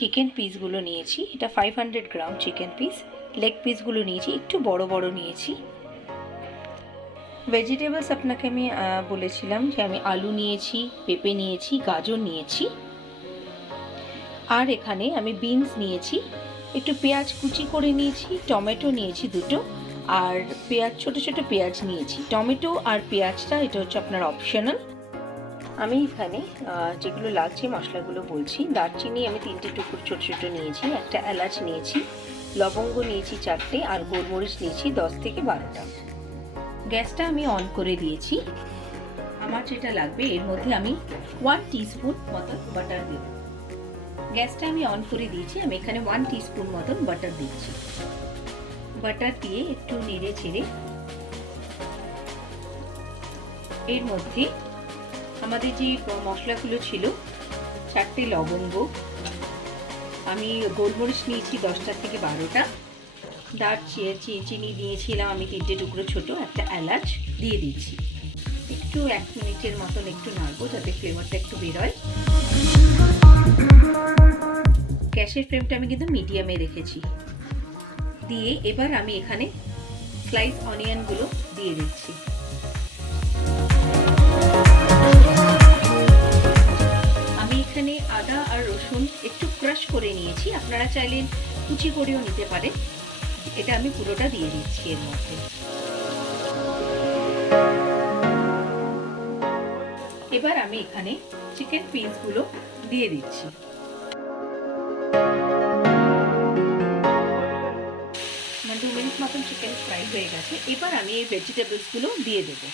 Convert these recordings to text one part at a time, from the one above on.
Chicken পিসগুলো নিয়েছি, এটা 500 গ্রাম চিকেন পিস। লেগ পিসগুলো নিয়েছি, একটু বড় বড় নিয়েছি। ভেজিটেবলস আপনাকে আমি বলেছিলাম যে আমি আলু নিয়েছি, পেঁপে নিয়েছি, গাজর নিয়েছি, আর এখানে আমি বিনস নিয়েছি, একটু পেঁয়াজ কুচি করে নিয়েছি, টমেটো নিয়েছি দুটো, আর পেঁয়াজ ছোট ছোট পেঁয়াজ নিয়েছি। টমেটো আর পেঁয়াজটা এটা হচ্ছে আপনার অপশনাল। আমি এখানে যেগুলো লাগছে মশলাগুলো বলছি। দারচিনি আমি 3টে টুকরো ছোট ছোট নিয়েছি, একটা এলাচ নিয়েছি, লবঙ্গ নিয়েছি 4টে, আর গোলমরিচ নিয়েছি 10 থেকে 12টা। গ্যাসটা আমি অন করে দিয়েছি। আমার যেটা লাগবে এর মধ্যে আমি 1 টিস্পুন মতন বাটার দেব। গ্যাসটা আমি অন করে দিয়েছি। আমি এখানে 1 টিস্পুন মতন বাটার দিচ্ছি। বাটার দিয়ে একটু নেড়ে চেড়ে এর মধ্যে আমাদের যে মশলাগুলো ছিল, 4টে লবঙ্গ, আমি গোলমরিচ নিয়েছি 10টা থেকে 12টা, দারচিনি দিয়েছিলাম আমি 3টে টুকরো ছোট, একটা এলাচ দিয়ে দিচ্ছি। একটু 1 মিনিটের মতন একটু নাড়বো যাতে ফ্লেভারটা একটু বেরোয়। গ্যাসের ফ্লেমটা আমি কিন্তু মিডিয়ামে রেখেছি। দিয়ে এবার আমি এখানে স্লাইস অনিয়নগুলো দিয়ে দিচ্ছি। এখানে আদা আর রসুন একটু ক্রাশ করে নিয়েছি, আপনারা চাইলে কুচি করেও নিতে পারেন। এটা আমি পুরোটা দিয়ে দিচ্ছি এর মধ্যে। এবার আমি এখানে চিকেন পিসগুলো দিয়ে দিচ্ছি। আমার 2 মিনিট মতন চিকেন ফ্রাই হয়ে গেছে। এবার আমি এই ভেজিটেবলসগুলো দিয়ে দেবো।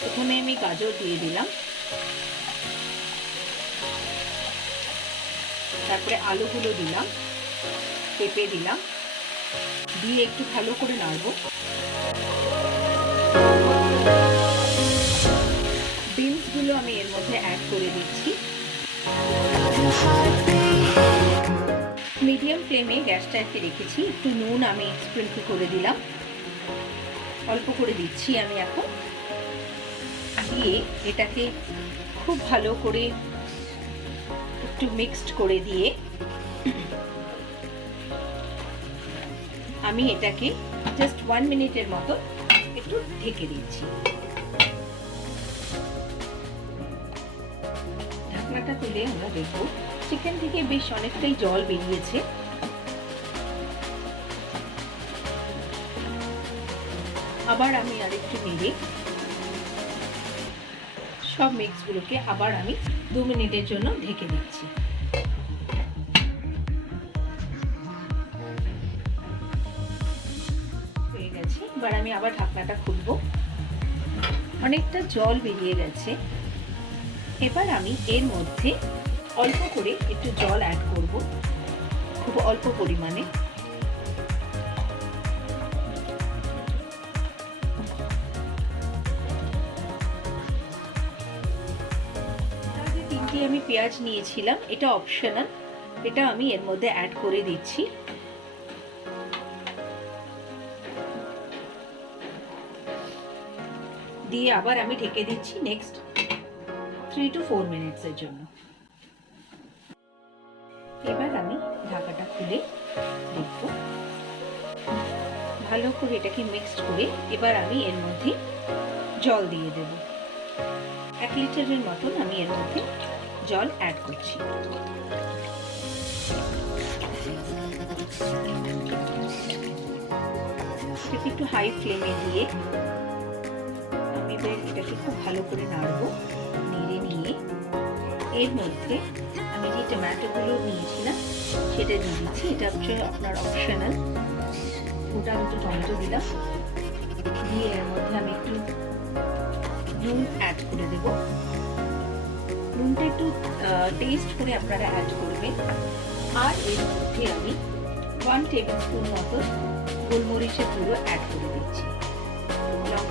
প্রথমে আমি গাজর দিয়ে দিলাম, তারপরে আলুগুলো দিলাম, পেঁপে দিলাম, দিয়ে একটু ভালো করে নাড়বো। বিনসগুলো আমি এর মধ্যে অ্যাড করে দিচ্ছি। মিডিয়াম ফ্লেমে গ্যাসটাকে রেখেছি। একটু নুন আমি স্প্রিঙ্কল করে দিলাম, অল্প করে দিচ্ছি আমি এখন। দিয়ে এটাকে খুব ভালো করে একটু মিক্সড করে দিয়ে আমি এটাকে জাস্ট 1 মিনিটের মতো একটু ঢেকে দিচ্ছি। ঢাকনাটা তুলে আমরা দেখবো চিকেন থেকে বেশ অনেকটাই জল বেরিয়েছে। আবার আমি আরেকটু নেড়ে সব মিক্সগুলোকে আবার আমি 2 মিনিটের জন্য ঢেকে দিচ্ছি। হয়ে গেছে। এবার আমি আবার ঢাকনাটা খুলবো। অনেকটা জল বেরিয়ে গেছে। এবার আমি এর মধ্যে অল্প করে একটু জল অ্যাড করব, খুব অল্প পরিমাণে। আমি পেঁয়াজ নিয়েছিলাম, এটা অপশনাল, এটা আমি এর মধ্যে অ্যাড করে দিচ্ছি। দিয়ে আবার আমি ঢেকে দিচ্ছি নেক্সট 3 to 4 মিনিটসের জন্য। এবার আমি ঢাকাটা খুলে দেখব, ভালো করে এটাকে মিক্সড করে এবার আমি এর মধ্যে জল দিয়ে দেব। 1 লিটারের মতন আমি এর মধ্যে জল অ্যাড করছি। একটু হাই ফ্লেমে দিয়ে আমি এটাকে খুব ভালো করে নাড়বো। নেড়ে নিয়ে এর মধ্যে আমি যে টমেটোগুলো নিয়েছিলাম সেটা দিয়ে দিচ্ছি। এটা হচ্ছে আপনার অপশনাল। গোটা দুটো টমেটো দিলাম, দিয়ে এর মধ্যে আমি একটু নুন অ্যাড করে দেব। নুনটা একটু টেস্ট করে আপনারা অ্যাড করবেন। আর এর মধ্যে আমি 1 টেবিল স্পুন মতো গোলমরিচের গুঁড়ো অ্যাড করে দিচ্ছি।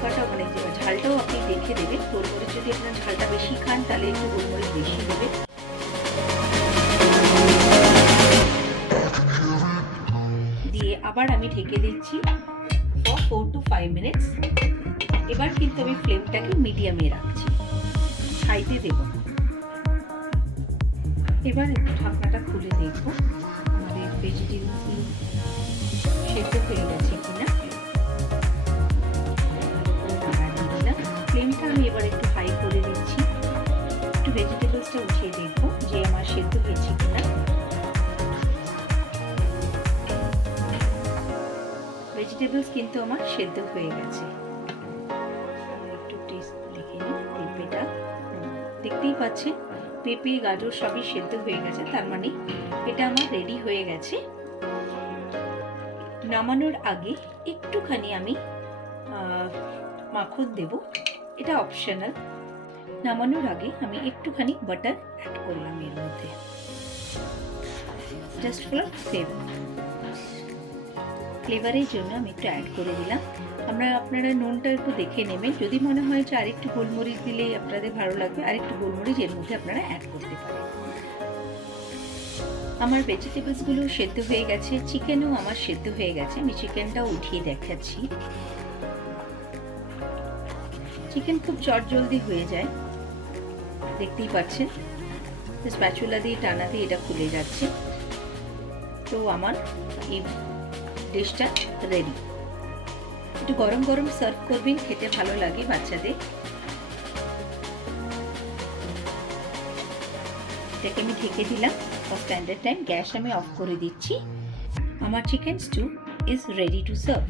লঙ্কাটা মানে ঝালটাও আপনি দেখে দেবেন। গোলমরিচ যদি আপনার ঝালটা বেশি খান তাহলে একটু গোলমরিচ বেশি দেবেন। দিয়ে আবার আমি ঢেকে দিচ্ছি ফর 4 to 5 মিনিটস। এবার কিন্তু আমি ফ্লেমটাকে মিডিয়ামে রাখছি, হাইতে দেব না। এবার একটু ঢাকনাটা খুলে দেখব আমাদের ভেজিটেবলসগুলো সেদ্ধ হয়ে গেছে কিনা। ফ্লেমটা আমি এবার একটু হাই করে দিচ্ছি, একটু ভেজিটেবলসটা উঠিয়ে দেখব যে আমার সেদ্ধ হয়েছে কিনা। ভেজিটেবলস কিন্তু আমার সেদ্ধ হয়ে গেছে। একটু টেস্ট দেখে নিই। পেঁপেটা দেখতেই পাচ্ছেন, পেঁপে গাজর সবই সেদ্ধ হয়ে গেছে, তার মানে এটা আমার রেডি হয়ে গেছে। নামানোর আগে একটুখানি আমি মাখন দেব, এটা অপশনাল। নামানোর আগে আমি একটুখানি বাটার অ্যাড করলাম এর মধ্যে, জাস্ট ফর ফ্লেভারের জন্য আমি একটু অ্যাড করে দিলাম। আপনারা নুনটা একটু দেখে নেবেন, যদি মনে হয় যে আরেকটু গোলমরিচ দিলেই আপনাদের ভালো লাগবে, আরেকটু গোলমরিচ এর মধ্যে আপনারা অ্যাড করতে পারেন। আমার ভেজিটেবলসগুলো সেদ্ধ হয়ে গেছে, চিকেনও আমার সেদ্ধ হয়ে গেছে। আমি চিকেনটাও উঠিয়ে দেখাচ্ছি। চিকেন খুব চটজলদি হয়ে যায়, দেখতেই পাচ্ছেন। স্প্যাচুলা দিয়ে টানা দিয়ে এটা খুলে যাচ্ছে। তো আমার এই ডিশটা রেডি। একটু গরম গরম সার্ভ করবেন, খেতে ভালো লাগে বাচ্চাদের। এটাকে আমি ঢেকে দিলাম ফর স্ট্যান্ডার্ড টাইম। গ্যাস আমি অফ করে দিচ্ছি। আমার chicken stew is ready to serve.